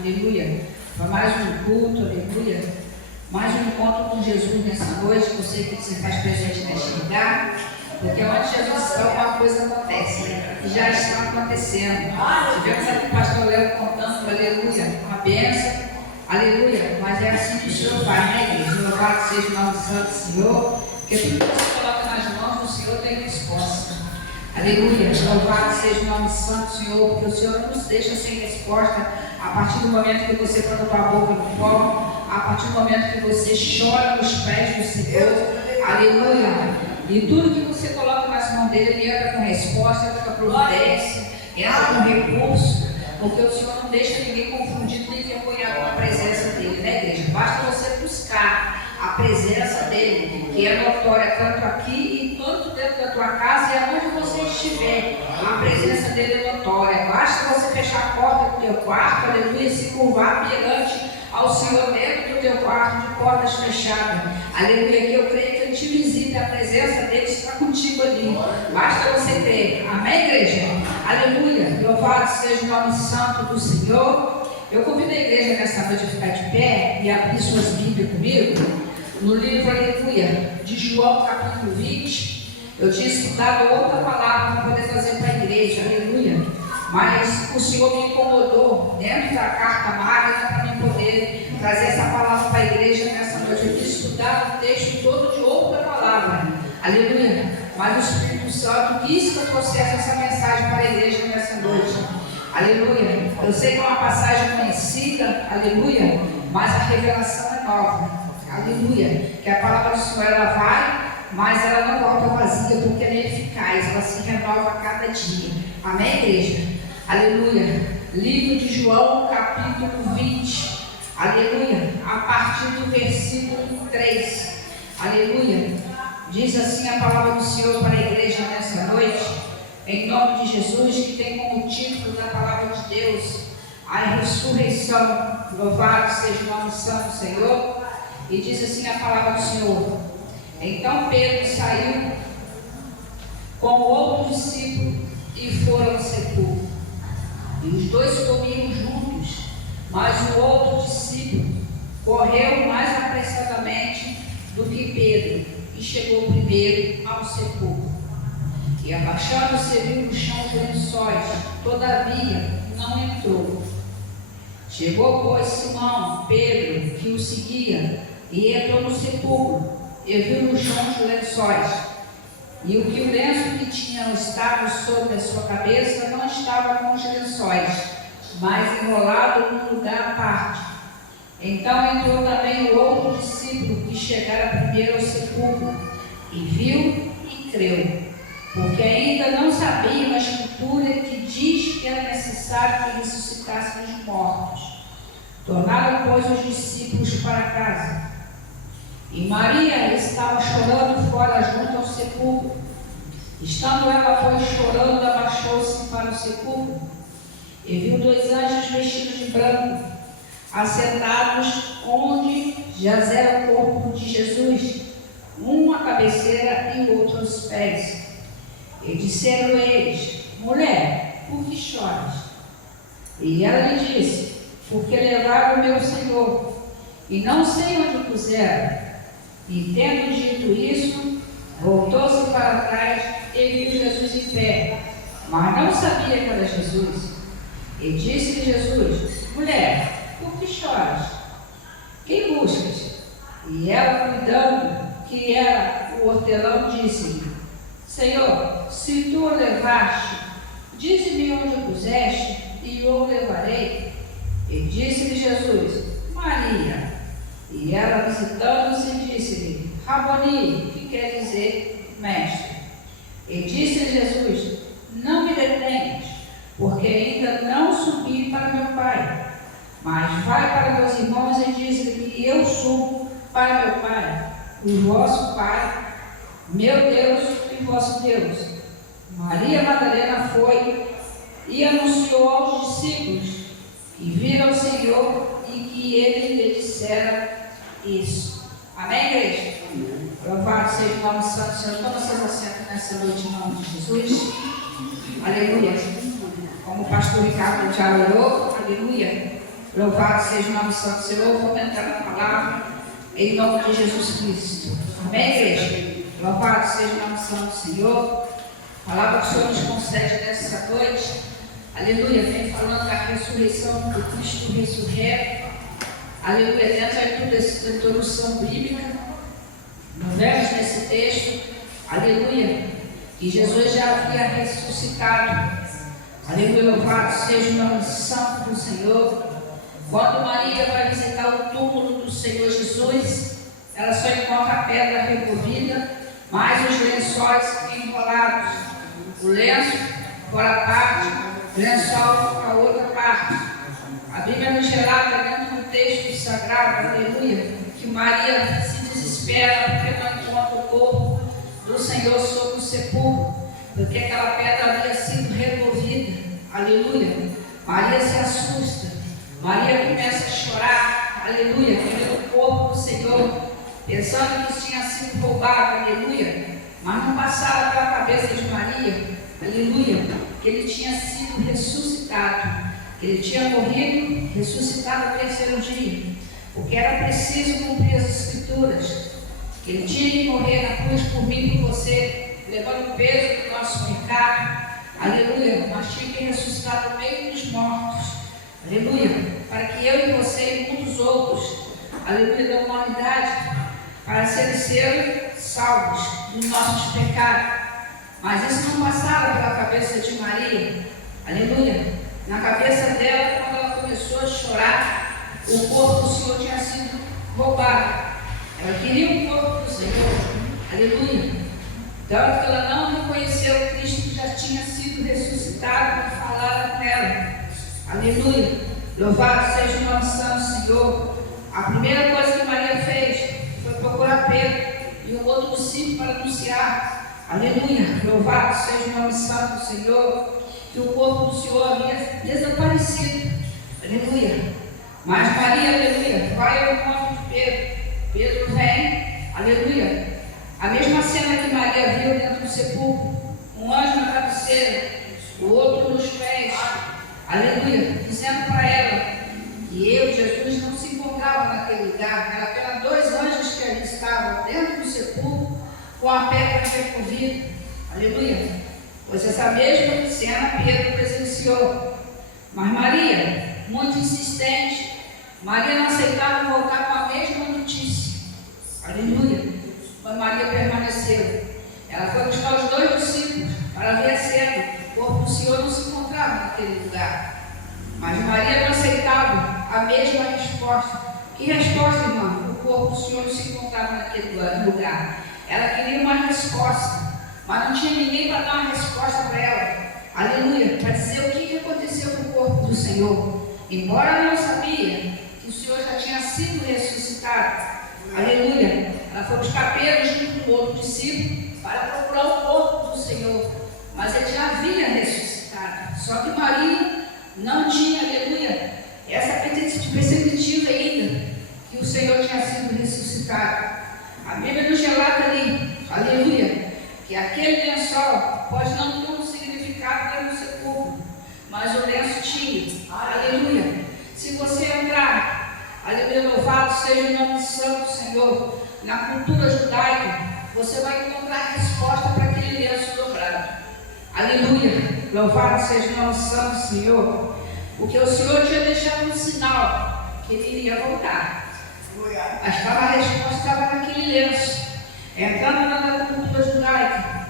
Aleluia. Para mais um culto, aleluia. Mais um encontro com Jesus nessa noite. Você que se faz presente neste lugar. Porque onde Jesus está, alguma coisa acontece. E já está acontecendo. Tivemos aqui o pastor Léo contando, aleluia, uma bênção. Aleluia. Mas é assim que o Senhor faz, né, igreja? Louvado seja o nome do Santo Senhor. Porque tudo que você coloca nas mãos do Senhor tem resposta. Aleluia. Louvado seja o nome santo, Senhor, porque o Senhor não nos deixa sem resposta. A partir do momento que você põe a tua boca no pó, a partir do momento que você chora nos pés do Senhor, aleluia. E tudo que você coloca nas mãos dele, ele entra com resposta, entra com providência, entra com recurso, porque o Senhor não deixa ninguém confundido nem envergonhado com a presença dele, né, igreja? Basta você buscar a presença dele, que é notória tanto aqui e tanto dentro da tua casa e aonde você estiver. A presença dele é notória. Basta você fechar a porta do teu quarto, aleluia, se curvar perante ao Senhor dentro do teu quarto, de portas fechadas. Aleluia, que eu creio que ele te visita, a presença dele está contigo ali. Basta você crer. Amém, igreja? Aleluia. Louvado seja o nome santo do Senhor. Eu convido a igreja nessa noite a ficar de pé e abrir suas Bíblias comigo. No livro, aleluia, de João, capítulo 20, eu tinha estudado outra palavra para poder trazer para a igreja, aleluia, mas o Senhor me incomodou dentro da carta magna para mim poder trazer essa palavra para a igreja nessa noite. Eu tinha estudado o texto todo de outra palavra, aleluia, mas o Espírito Santo quis que eu trouxesse essa mensagem para a igreja nessa noite, aleluia. Eu sei que é uma passagem conhecida, aleluia, mas a revelação é nova. Aleluia, que a palavra do Senhor ela vai, mas ela não volta vazia, porque ela é eficaz, ela se renova a cada dia. Amém, igreja? Aleluia. Livro de João, capítulo 20. Aleluia. A partir do versículo 3. Aleluia. Diz assim a palavra do Senhor para a igreja nessa noite, em nome de Jesus, que tem como título da palavra de Deus a ressurreição. Louvado seja o nome santo do Senhor. E diz assim a palavra do Senhor: então Pedro saiu com o outro discípulo e foram ao sepulcro. E os dois comiam juntos, mas o outro discípulo correu mais apressadamente do que Pedro e chegou primeiro ao sepulcro. E abaixando-se viu no chão os lençóis, todavia não entrou. Chegou, pois, Simão, Pedro, que o seguia, e entrou no sepulcro, e viu no chão os lençóis, e o que o lenço que tinha estado sobre a sua cabeça não estava com os lençóis, mas enrolado num lugar à parte. Então entrou também o outro discípulo que chegara primeiro ao sepulcro, e viu e creu, porque ainda não sabiam a escritura que diz que era necessário que ressuscitasse dos mortos. Tornaram, pois, os discípulos para casa. E Maria estava chorando fora junto ao sepulcro. Estando ela, pois, chorando, abaixou-se para o sepulcro e viu dois anjos vestidos de branco, assentados onde jazera o corpo de Jesus, um à cabeceira e o outro aos pés. E disseram eles: mulher, por que choras? E ela lhe disse: porque levaram o meu Senhor, e não sei onde o puseram. E tendo dito isso, voltou-se para trás e viu Jesus em pé, mas não sabia que era Jesus. E disse-lhe Jesus: mulher, por que choras? Quem buscas? E ela, cuidando que era o hortelão, disse-lhe: Senhor, se tu o levaste, dize-me onde o puseste, e eu o levarei. E disse-lhe Jesus: Maria. E ela, visitando-se, disse-lhe: Raboni, que quer dizer mestre. E disse-lhe Jesus: não me detenhas, porque ainda não subi para meu Pai, mas vai para meus irmãos e diz-lhe que eu subo para meu Pai, o vosso Pai, meu Deus e vosso Deus. Maria Madalena foi e anunciou aos discípulos que viram o Senhor e que ele lhe dissera isso. Amém, igreja? Amém. Louvado seja o nome santo do Senhor. Toma seus assentos nessa noite em nome de Jesus. Aleluia. Como o pastor Ricardo já orou, aleluia. Louvado seja o nome santo do Senhor. Vou entrar na palavra em nome de Jesus Cristo. Amém, igreja? Louvado seja o nome santo do Senhor. A palavra que o Senhor nos concede nessa noite, aleluia, vem falando da ressurreição do Cristo ressurreto. Aleluia, dentro aí dessa introdução bíblica, nós vemos nesse texto, aleluia, que Jesus já havia ressuscitado. Aleluia, louvado seja o nome santo do Senhor. Quando Maria vai visitar o túmulo do Senhor Jesus, ela só encontra a pedra removida, mas os lençóis enrolados. O lenço fora parte, o lençol a outra parte. A Bíblia nos relata dentro do texto sagrado, aleluia, que Maria se desespera porque não encontra o corpo do Senhor sobre o sepulcro, porque aquela pedra havia sido removida, aleluia. Maria se assusta, Maria começa a chorar, aleluia, pelo corpo do Senhor, pensando que tinha sido roubado, aleluia, mas não passava pela cabeça de Maria, aleluia, que ele tinha sido ressuscitado. Ele tinha morrido, ressuscitado no terceiro dia, porque era preciso cumprir as Escrituras. Ele tinha que morrer na cruz por mim e por você, levando o peso do nosso pecado, aleluia, mas tinha que ressuscitar no meio dos mortos, aleluia, para que eu e você e muitos outros, aleluia, da humanidade, para serem salvos dos nossos pecados. Mas isso não passava pela cabeça de Maria, aleluia. Na cabeça dela, quando ela começou a chorar, o corpo do Senhor tinha sido roubado. Ela queria o corpo do Senhor, aleluia. Tanto que ela não reconheceu o Cristo que já tinha sido ressuscitado e falado com ela, aleluia. Louvado seja o nome santo do Senhor. A primeira coisa que Maria fez foi procurar Pedro e um outro discípulo para anunciar, aleluia. Louvado seja o nome santo do Senhor, que o corpo do Senhor havia desaparecido, aleluia. Mas Maria, aleluia, vai ao encontro de Pedro. Pedro vem, aleluia. A mesma cena que Maria viu dentro do sepulcro, um anjo na cabeceira, o outro nos pés, aleluia, dizendo para ela que eu, Jesus, não se encontrava naquele lugar, era apenas dois anjos que ali estavam dentro do sepulcro, com a pedra removida, aleluia. Pois essa mesma cena Pedro presenciou. Mas Maria, muito insistente, Maria não aceitava voltar com a mesma notícia. Aleluia. Mas Maria permaneceu. Ela foi buscar os dois discípulos para ver a cena. O corpo do Senhor não se encontrava naquele lugar. Mas Maria não aceitava a mesma resposta. Que resposta, irmão? O corpo do Senhor não se encontrava naquele lugar. Ela queria uma resposta. Mas não tinha ninguém para dar uma resposta para ela, aleluia, para dizer o que aconteceu com o corpo do Senhor. Embora ela não sabia que o Senhor já tinha sido ressuscitado, aleluia, ela foi buscar Pedro junto com outro discípulo para procurar o corpo do Senhor, mas ele já havia ressuscitado. Só que Maria não tinha, aleluia, essa perspectiva ainda que o Senhor tinha sido ressuscitado. A Bíblia nos relata ali, aleluia, que aquele lençol pode não ter um significado dentro do sepulcro, mas o lenço tinha, aleluia. Se você entrar, aleluia, louvado seja o nome santo do Senhor, na cultura judaica, você vai encontrar resposta para aquele lenço dobrado, aleluia, louvado seja o nome santo do Senhor, porque o Senhor tinha deixado um sinal que ele iria voltar, mas a resposta estava naquele lenço. Entrando na cultura judaica,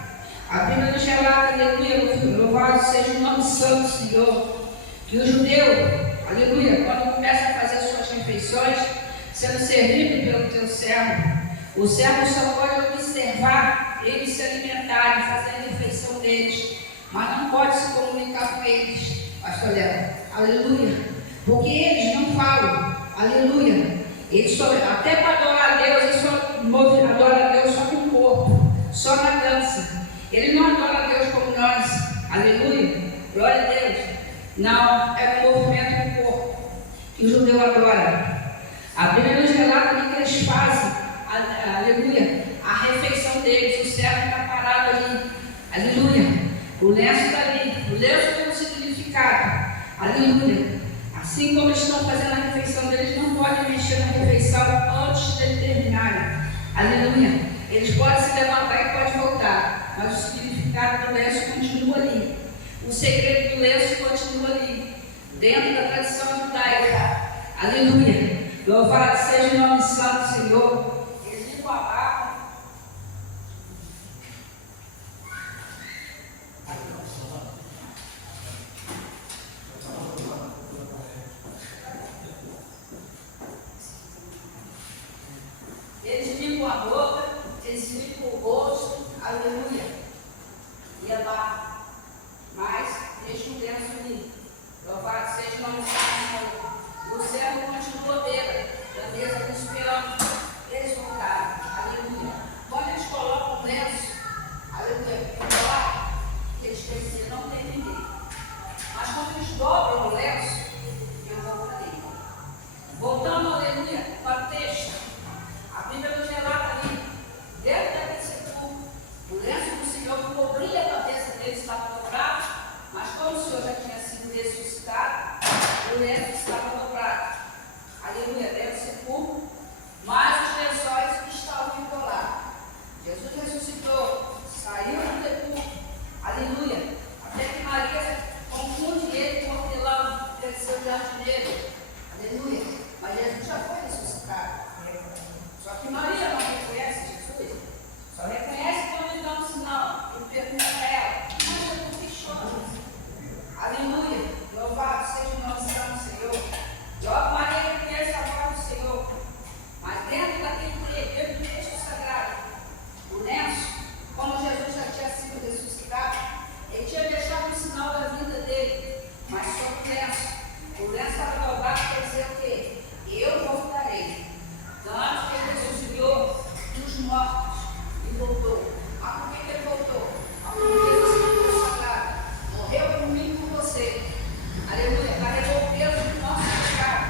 a Bíblia nos relata, aleluia, louvado seja o nome santo do Senhor, que o judeu, aleluia, quando começa a fazer suas refeições, sendo servido pelo teu servo, o servo só pode observar eles se alimentarem, fazer a refeição deles, mas não pode se comunicar com eles, pastor Léo, aleluia, porque eles não falam, aleluia. Eles só, até para adorar a Deus, eles só adoram a Deus só com o corpo, só na dança. Ele não adora a Deus como nós, aleluia, glória a Deus. Não, é um movimento do corpo que o judeu adora. A Bíblia nos relata ali que eles fazem, aleluia, a refeição deles. O servo está parado ali, aleluia. O lenço está ali, o lenço tem um significado, aleluia. Assim como eles estão fazendo a refeição deles, não podem mexer na refeição antes de terminarem, aleluia. Eles podem se levantar e podem voltar, mas o significado do lenço continua ali. O segredo do lenço continua ali, dentro da tradição judaica, aleluia. Louvado seja o nome santo do Senhor. Eles limpam a barra. Eles limpam a boca, eles limpam o rosto, aleluia. E a barra. Mas deixa o lenço ali. Louvado seja o nome santo do Senhor. O servo continua beira da mesa esperando eles voltarem. Aleluia. Quando eles colocam o lenço, aleluia, lá, eles precisam, não tem ninguém. Mas quando eles dobram o lenço, eu voltarei. Voltando, aleluia, para o texto. A Bíblia nos relata ali, dentro daquele sepulcro, o lenço do Senhor que cobria a cabeça deles estava dobrado, mas como o Senhor já tinha sido ressuscitado, o lenço estava dobrado. Aleluia, dentro do sepulcro, mas os lençóis estavam encolados. Jesus ressuscitou, saiu do sepulcro, aleluia, até que Maria confunde ele com o hortelão, seu jardineiro, aleluia, mas Jesus já foi ressuscitado. Só que Maria não reconhece Jesus, só reconhece quando ele dá um sinal, ele pergunta a ela, mas eu não fiz choro. Aleluia, louvado seja o nome santo do Senhor. Logo Maria reconhece a voz do Senhor, mas dentro daquele texto sagrado, o lenço, como Jesus já tinha sido ressuscitado, ele tinha deixado um sinal da vida dele, mas sobre o lenço estava dobrado para dizer o quê? Eu voltarei. Tanto que ele ressuscitou dos mortos e voltou. Ah, por que ele voltou? Ah, porque ele se sagrado, morreu por mim e por você. Aleluia, carregou o peso do nosso pecado.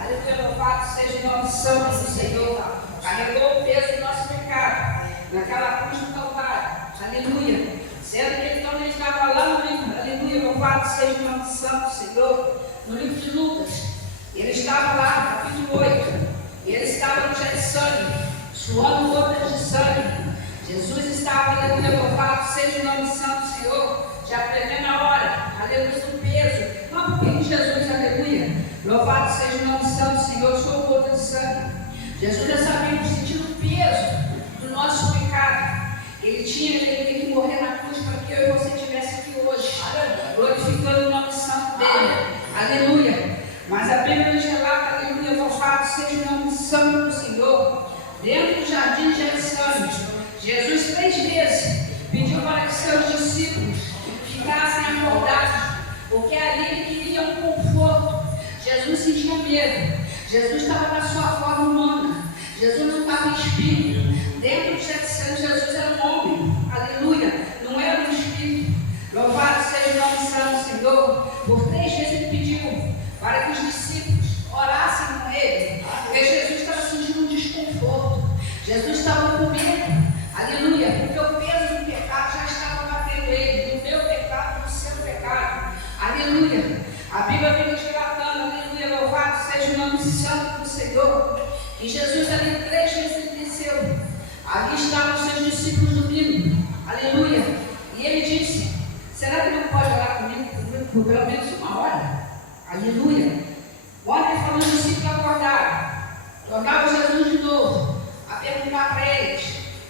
Aleluia, louvado seja o nome santo do Senhor. Carregou o peso do nosso pecado naquela cruz do Calvário. Aleluia. Sendo que então ele estava lá no livro, aleluia, louvado seja o nome santo do Senhor, no livro de Lucas. Ele estava lá, capítulo 8. E ele estava no Getsemane, suando gotas de sangue. Jesus estava, aleluia, louvado seja o nome santo do Senhor, já prevendo a hora, aleluia, do peso. Mas por que Jesus, aleluia, louvado seja o nome santo do Senhor, suou gotas de sangue. Jesus já sabia que sentir o peso do nosso pecado. Ele tinha que morrer na cruz para que eu e você estivesse aqui hoje, glorificando o nome santo dele. Aleluia. Mas a Bíblia nos relata, aleluia, louvado seja o nome santo do Senhor. Dentro do jardim de Getsemane, Jesus 3 vezes pediu para que seus discípulos ficassem acordados, porque ali ele queria um conforto. Jesus sentia medo. Jesus estava na sua forma humana. Jesus não estava em espírito. Dentro de Getsemane, Jesus era um homem. Aleluia. Não era um espírito. Louvado seja o nome santo do Senhor. Por 3 vezes ele pediu para que os discípulos orassem com ele, porque Jesus estava sentindo um desconforto. Jesus estava com medo. Aleluia. Porque o peso do pecado já estava batendo ele, do meu pecado, do seu pecado. Aleluia. A Bíblia vem nos relatando, aleluia, louvado seja o nome santo do Senhor. E Jesus ali 3 vezes ele desceu. Ali estavam os seus discípulos dormindo. Aleluia. E ele disse: será que não pode orar comigo por pelo menos uma hora? Aleluia. Quando ele falou, os discípulos acordaram. Tornava Jesus de novo a perguntar para eles.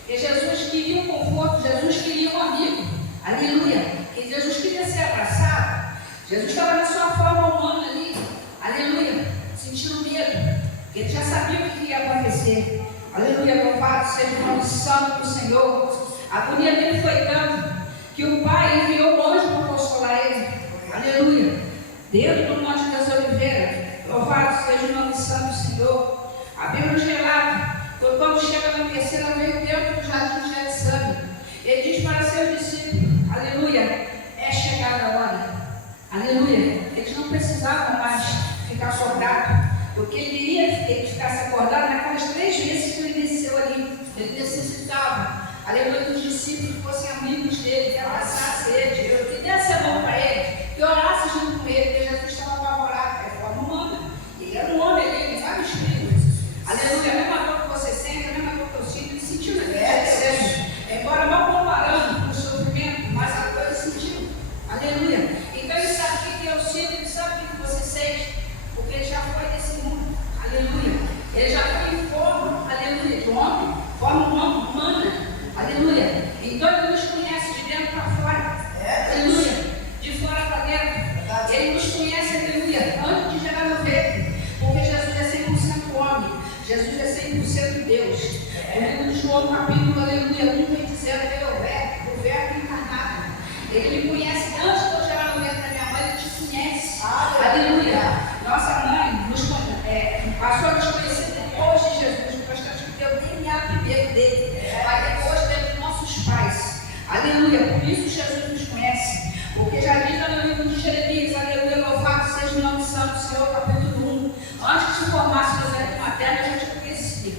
Que Jesus queria um conforto, Jesus queria um amigo. Aleluia. Que Jesus queria ser abraçado. Jesus estava na sua forma humana ali. Aleluia. Sentindo medo. Ele já sabia o que ia acontecer. Aleluia. Louvado seja o nome santo do Senhor. A agonia dele foi tanto que o Pai enviou o anjo para consolar ele. Aleluia. Dentro do Monte das Oliveiras, louvado seja o nome santo do Senhor. A Bíblia nos relata que quando chega na terceira vez dentro do jardim de Getsemane, ele diz para seus discípulos, aleluia, é chegada a hora. Aleluia. porque ele iria ter que ficar se acordado naquelas 3 vezes que ele desceu ali. Ele necessitava, aleluia, que os discípulos fossem amigos dele, que abraçassem ele, que desse a mão para ele, que orasse junto com ele, porque Jesus estava apavorado, é forma humana. Ele era um homem, ele vai no espírito. Aleluia, a mesma dor que você sente, a mesma dor que eu sinto, ele sentiu naquele processo. Embora não comparando com o sofrimento, mas a dor ele sentiu. Aleluia. Então ele sabe o que eu sinto, ele sabe o que você sente, porque ele já foi desse mundo. Aleluia. Ele já foi em forma, aleluia, de homem, forma humana. Aleluia. Então ele nos conhece de dentro para fora. Aleluia. De fora para dentro. Ele nos conhece, aleluia, antes de gerar no ventre. Porque Jesus é 100% homem. Jesus é 100% Deus. O livro de João, capítulo, aleluia, 1 vem dizendo que ele é o verbo encarnado. Ele me conhece antes de eu gerar no ventre da minha mãe, ele te conhece. Aleluia. Nossa mãe passou a nos conhecer depois de Jesus, no constante que deu o DNA primeiro dele. Aí depois teve nossos pais. Aleluia. Por isso Jesus nos conhece. Porque já diz no livro de Jeremias, aleluia, louvado seja o nome santo do Senhor, capítulo 1. Antes que se formasse no ventre materno, a gente conhecia.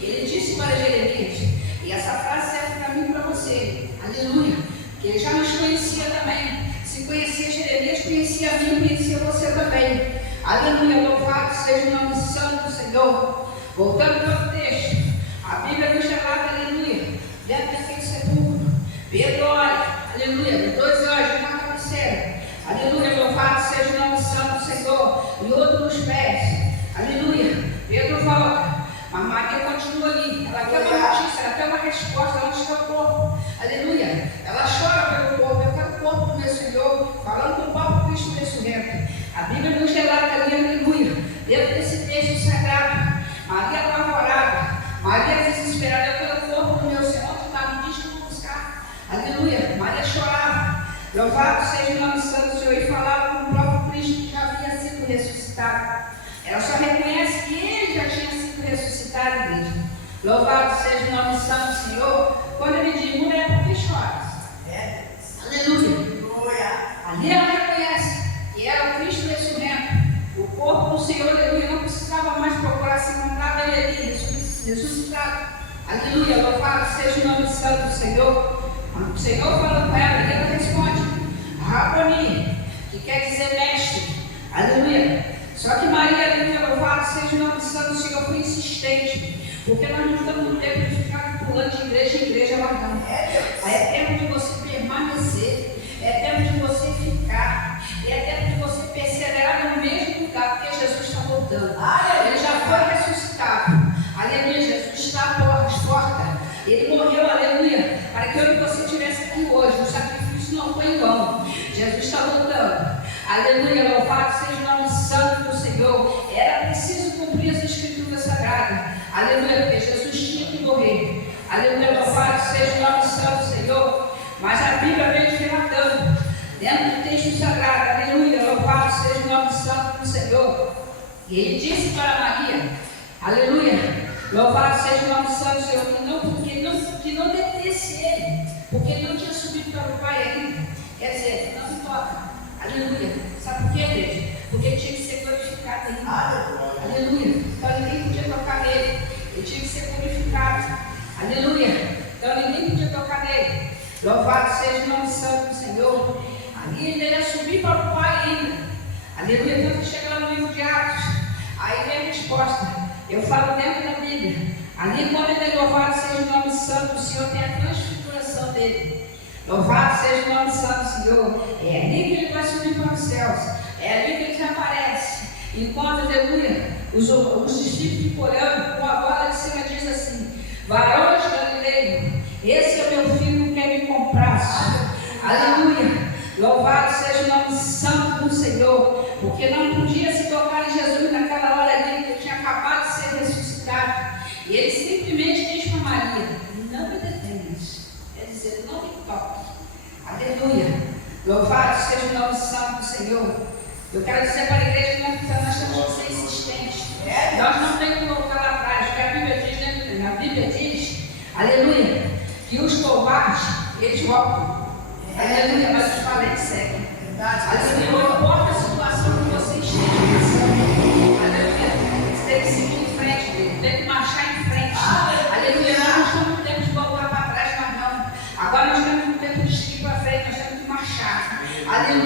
Ele disse para Jeremias, e essa frase serve para mim e para você. Aleluia. Que ele já nos conhecia também. Se conhecia Jeremias, conhecia a mim, conhecia você também. Aleluia, louvado seja o nome santo do Senhor. Voltando para o texto, a Bíblia nos relata, aleluia, dentro daquele sepulcro, Pedro olha, aleluia, 2 anjos na cabeceira, aleluia, louvado seja o nome santo do Senhor, e outro nos pés, aleluia. Pedro volta, mas Maria continua ali, ela quer uma notícia, ela quer uma resposta, ela não quer o corpo, aleluia. Ela chora pelo corpo, eu quero o corpo do meu Senhor, falando com o próprio Cristo ressurreto. A Bíblia nos relata ali, aleluia, dentro desse texto sagrado, Maria apavorada, Maria desesperada, eu quero o corpo do meu Senhor, que está me diz que eu vou buscar. Aleluia, Maria chorava, louvado seja o nome santo do Senhor, e falava com o próprio Cristo que já havia sido ressuscitado. Ela só reconhece que ele já tinha sido ressuscitado, igreja. Louvado seja o nome santo do Senhor, quando ele diz, mulher, por que choras? Aleluia. Ali ela reconhece que era o Cristo ressurreto. O corpo do Senhor, aleluia, não precisava mais procurar se encontrar ele ali, ressuscitado. Aleluia, louvado seja o nome santo do Senhor. O Senhor falando com ela, e ela responde, Raboni, que quer dizer mestre. Aleluia. Só que Maria, aleluia, louvado seja o nome santo do Senhor, foi insistente. Porque nós não estamos no tempo de ficar pulando de igreja em igreja largando. É tempo de você permanecer. É tempo de você ficar. É tempo de você perseverar no mesmo lugar, porque Jesus está voltando. Ele já foi ressuscitado. Aleluia, Jesus está à porta. Ele morreu, aleluia, para que eu e você estivesse aqui hoje. O sacrifício não foi em vão. Jesus está voltando. Aleluia, louvado seja o nome santo do Senhor. Era preciso cumprir as escrituras sagradas. Aleluia, porque Jesus tinha que morrer. Aleluia, louvado seja o nome santo do Senhor. Mas a Bíblia vem nos relatando, dentro do texto sagrado, aleluia, louvado seja o nome santo do Senhor. E ele disse para Maria, aleluia, louvado seja o nome santo do Senhor, que não detesse ele, porque ele não tinha subido para o Pai ainda. Quer dizer, não se toca. Aleluia. Sabe por quê, igreja? Porque ele tinha que ser glorificado ainda. Aleluia. Então ninguém podia tocar nele. Ele tinha que ser glorificado. Aleluia. Então ninguém podia tocar nele. Louvado seja o nome santo do Senhor. Ali ele ia subir para o Pai ainda. Aleluia. Então chega lá no livro de Atos. Aí vem a resposta. Eu falo dentro da Bíblia. Ali quando ele é louvado seja o nome santo do Senhor, tem a transfiguração dele. Louvado seja o nome santo do Senhor. É ali que ele vai subir para os céus. É ali que ele desaparece. Enquanto, aleluia, os discípulos ficam olhando, com a bola de cima diz assim: varões galileus, esse é o meu filho que quer me comprar. Aleluia. Louvado seja o nome santo do Senhor. Porque não podia se tocar em Jesus naquela hora ali, que ele tinha acabado de ser ressuscitado. E ele simplesmente diz para Maria: não me detenhas. Quer dizer, não me toque. Aleluia. Louvado seja o nome santo do Senhor. Eu quero dizer para a igreja que nós temos que ser insistentes. Nós não temos que voltar lá atrás, porque a Bíblia diz, né? A Bíblia diz, aleluia, que os covardes, eles voltam. Aleluia, mas os valentes seguem. Aleluia, não importa a situação que você esteja passando. Aleluia.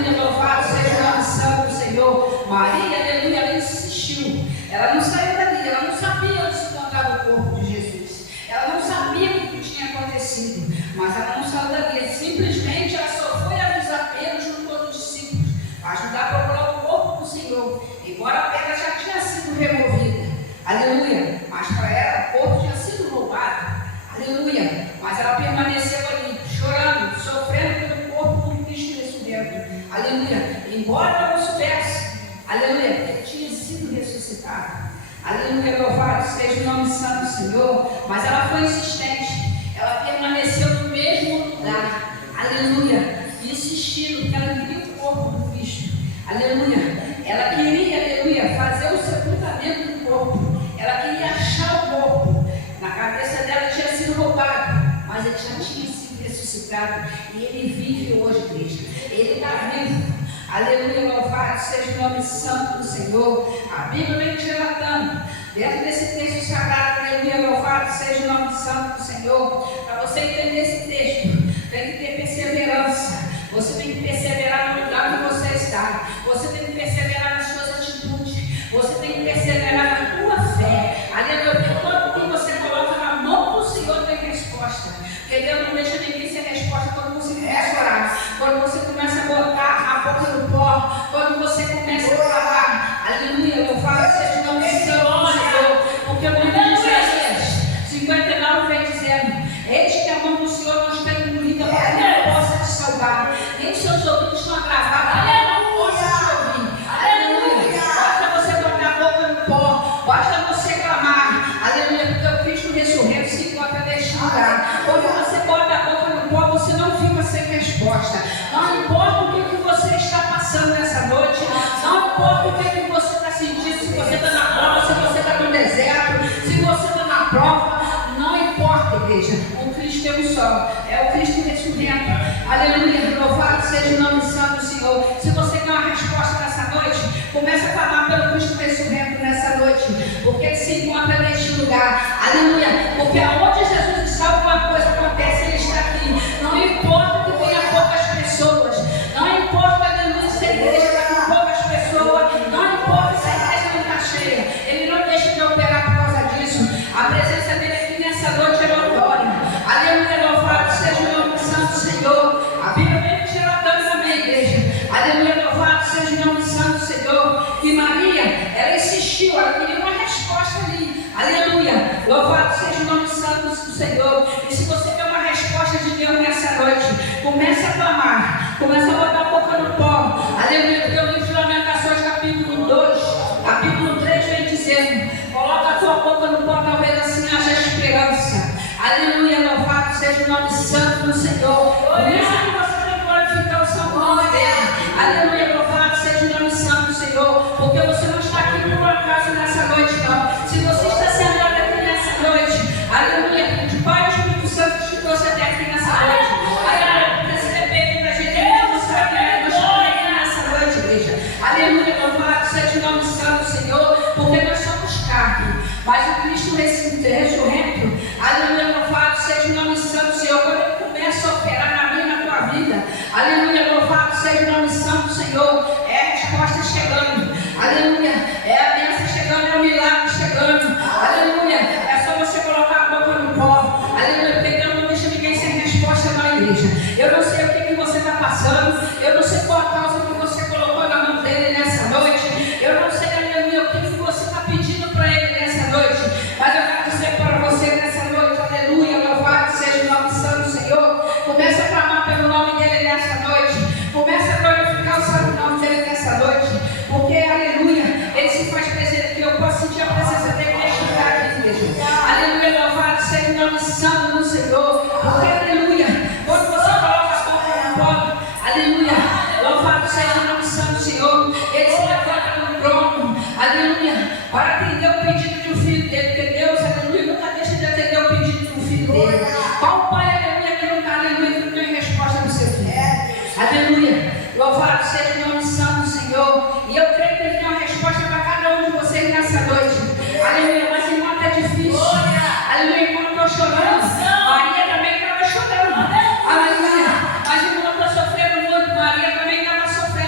Aleluia, louvado seja o nome santo do Senhor. Maria, aleluia, ela insistiu. Ela não saiu dali, ela não sabia onde se encontrava o corpo de Jesus. Ela não sabia o que tinha acontecido, mas ela não saiu dali. Simplesmente ela só foi avisar Pedro junto com outros discípulos, ajudar a procurar o corpo do Senhor. Embora a pedra já tinha sido removida, aleluia, mas para ela o corpo tinha sido roubado, aleluia, mas ela permaneceu ali, chorando, sofrendo pelo corpo do Cristo ressurreto, aleluia, embora ela não soubesse, aleluia, que ele tinha sido ressuscitado, aleluia, louvado seja o nome santo do Senhor, mas ela foi insistente, ela permaneceu no mesmo lugar, aleluia, insistindo, porque ela queria o corpo do Cristo, aleluia, ela queria, aleluia, fazer o sepultamento do corpo, ela queria achar o corpo, na cabeça dela tinha sido roubado, mas ele já tinha sido ressuscitado, e ele vive hoje, Cristo, ele está vivo, aleluia, louvado seja o nome santo do Senhor. A Bíblia vem te relatando, dentro desse texto sagrado, aleluia, louvado seja o nome santo do Senhor. Para você entender esse texto, tem que ter perseverança, você tem que perseverar no lugar que você está, você tem que perseverar nas suas atitudes, você tem que perseverar na tua fé, aleluia, porque quando você coloca na mão do Senhor tem resposta, porque Deus não deixa ninguém sem resposta quando você começa a orar, quando você começa a botar a boca no pó, quando você começa a falar, aleluia, louvado seja o nome do Senhor, porque o livro de Isaías 59 vem dizendo, eis que a mão do Senhor não está engolida para que não possa te salvar, nem seus ouvidos estão agravados para que não possa te ouvir, aleluia, basta você botar a boca no pó, basta você clamar, aleluia, porque o Cristo ressurreto se encontra neste lugar, quando você bota a boca no pó, você não fica sem resposta, não importa o que você está passando nessa noite, não importa o que você está sentindo, se você está na prova, se você está no deserto, se você está na prova, não importa, igreja, o Cristo é um só, é o Cristo ressurreto, aleluia, louvado seja o nome santo do Senhor. Se você quer uma resposta nessa noite, comece a clamar pelo Cristo ressurreto nessa noite, porque ele se encontra neste lugar, aleluia, porque aonde Jesus está, alguma coisa acontece, ele está aqui, não importa que tenha poucas pessoas, não importa, aleluia, se a igreja está com poucas pessoas, não importa se a igreja não está cheia, ele não deixa de operar por causa disso, a presença dele aqui nessa noite é notória, aleluia, louvado seja o nome santo do Senhor, a Bíblia vem te relatando também, igreja, aleluia, louvado seja o nome santo do Senhor, que Maria, ela insistiu, ela queria uma resposta ali, aleluia, louvado seja o nome santo do Senhor, e se você quer uma resposta de Deus nessa noite, comece a clamar, comece a botar a boca no pó, aleluia, porque o livro de Lamentações, capítulo 2, capítulo 3 vem dizendo, coloca a tua boca no pó, talvez assim haja esperança, aleluia, louvado seja o nome santo do Senhor, por isso que você tem que glorificar o seu nome dele, aleluia, louvado seja o nome santo do Senhor, porque você não está aqui por um acaso nessa noite não, se você está sentado aqui nessa noite, aleluia, de Pai e Espírito Santo te trouxe até aqui nessa noite, aleluia, receber da gente, Deus está aqui nessa noite, igreja, aleluia, louvado seja o nome santo do Senhor, porque nós somos carne, mas o Cristo ressurreto, aleluia, louvado seja o nome santo do Senhor, quando ele começa a operar na minha e na tua vida, aleluia, louvado seja o nome santo do Senhor, é a resposta chegando, aleluia, é a bênção chegando, é o milagre chegando, aleluia, é só você colocar a boca no pó, aleluia, porque Deus não deixa ninguém sem resposta na igreja, eu não sei o que você está passando, eu não sei qual a causa que você colocou na mão dele nessa noite, eu não sei, aleluia, o que você está pedindo para ele nessa noite, mas eu quero dizer para você nessa noite, aleluia, louvado seja o nome santo do Senhor, comece a clamar pelo nome dele nessa noite, comece a glorificar o santo nome dele nessa noite, porque, aleluia, ele se faz presente, que eu posso sentir a presença dele neste lugar aqui, igreja, aleluia, louvado seja o nome santo do Senhor, porque, aleluia, quando você coloca a boca no pó, aleluia, louvado seja o nome santo do Senhor, ele se levanta no trono, aleluia, para atender o pedido de um filho dele, porque Deus, aleluia, nunca deixa de atender o pedido de um filho dele. Qual pai, aleluia, que não está, aleluia, que não tem resposta do seu filho? Aleluia, louvado seja o nome santo do Senhor, e eu creio que ele tem uma resposta para cada um de vocês nessa noite, aleluia, mas enquanto é difícil, aleluia, enquanto eu estou chorando, Maria também estava chorando, aleluia, mas enquanto eu estou sofrendo muito, Maria também estava sofrendo.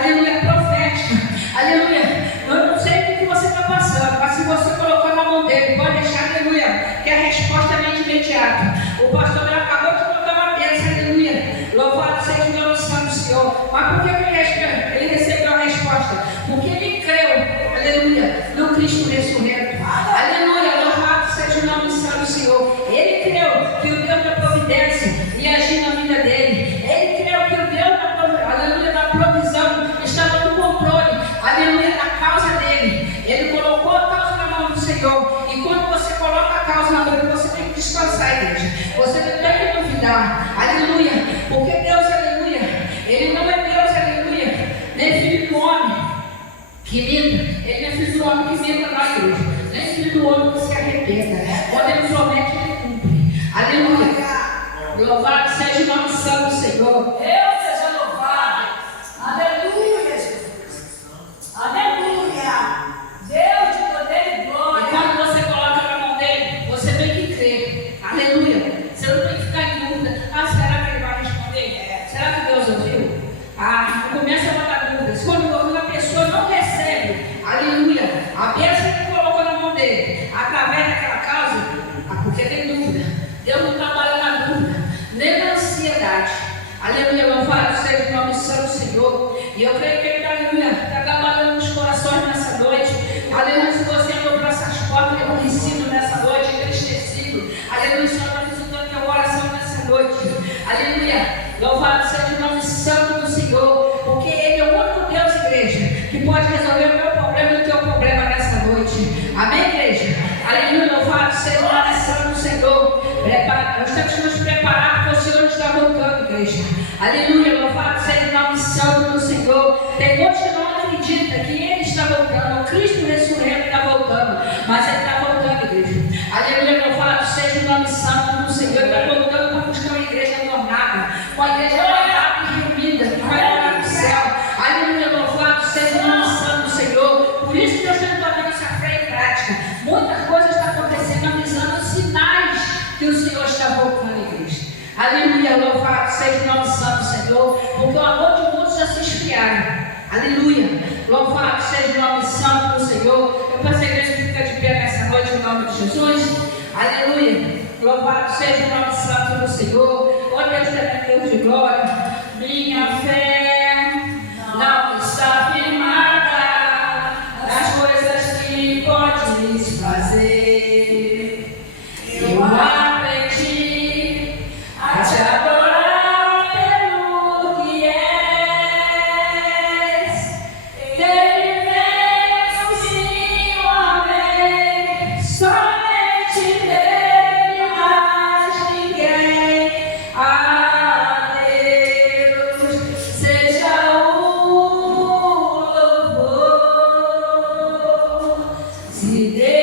aleluia, profética, aleluia. Eu não sei o que você está passando, mas se você colocou na mão dele, pode deixar, aleluia, que a resposta vem imediata. O pastor acabou de colocar uma bênção, aleluia. Louvado seja o nome santo do Senhor. Mas por que ele recebeu a resposta? Porque ele creu, aleluia, no Cristo ressurreto. Aleluia, louvado seja o nome santo do Senhor. Ele creu que o Deus da providência ia agir na vida dele. Ele creu que o Deus da provisão estava no controle, aleluia, da causa dele. Ele colocou a causa na mão do Senhor. E quando você coloca a causa na mão dele, você tem que descansar, igreja. Você não tem que duvidar, aleluia, porque Deus, aleluia, ele não é Deus, aleluia, nem filho do homem que minta. Ele não é filho do homem que minta na igreja, nem filho do homem que se arrependa. Quando ele promete, ele cumpre. Aleluia. Louvado seja o nome santo do Senhor. Deus seja louvado. Aleluia, Jesus. Aleluia. Deus de poder e glória. E quando você coloca na mão dele, você tem que crer. Aleluia. Você não tem que ficar em dúvida. Ah, será que ele vai responder? Será que Deus ouviu? Não começa a botar dúvidas. Quando a pessoa não recebe, aleluia, a bênção que colocou na mão dele, através daquela causa, porque tem dúvida. Deus não trabalha na dúvida, nem na ansiedade. Aleluia, louvado seja o nome santo do Senhor. E eu creio que ele está trabalhando nos corações nessa noite. Aleluia, se você andou para essas portas aborrecido nessa noite, entristecido. Aleluia, o Senhor está visitando teu coração nessa noite. Aleluia, louvado seja o nome santo do Senhor. Porque ele é o único Deus, igreja, que pode resolver o meu problema e o teu problema nessa noite. Amém, igreja? Aleluia, louvado seja o nome santo do Senhor. Nós temos que nos preparar porque o Senhor está voltando, igreja. Aleluia, louvado seja o nome santo do Senhor. Tem muitos que não acreditam que Ele está voltando, o Cristo ressurreto está voltando, mas Ele está voltando, igreja. Aleluia, louvado seja o nome santo do Senhor. Ele está voltando para buscar uma igreja tornada, uma igreja lavada e reunida, que vai morar no céu. Aleluia, louvado seja o nome santo do Senhor. Por isso que Deus está botando essa fé em prática. Muitas coisas estão acontecendo, avisando sinais que o Senhor está voltando, igreja. Aleluia, louvado seja o nome santo do Senhor, porque o amor de muitos já se esfriaram. Aleluia, louvado seja o nome santo do Senhor. Eu peço a igreja que fica de pé nessa noite em nome de Jesus. Aleluia, louvado seja o nome santo do Senhor. Oh Deus, Deus de glória. Minha fé não está firmada nas coisas que podes fazer. Eu aprendi a te adorar pelo que és. Dele vem o sim, o amém. Somente dele, mais ninguém. A Deus seja o louvor. Se Deus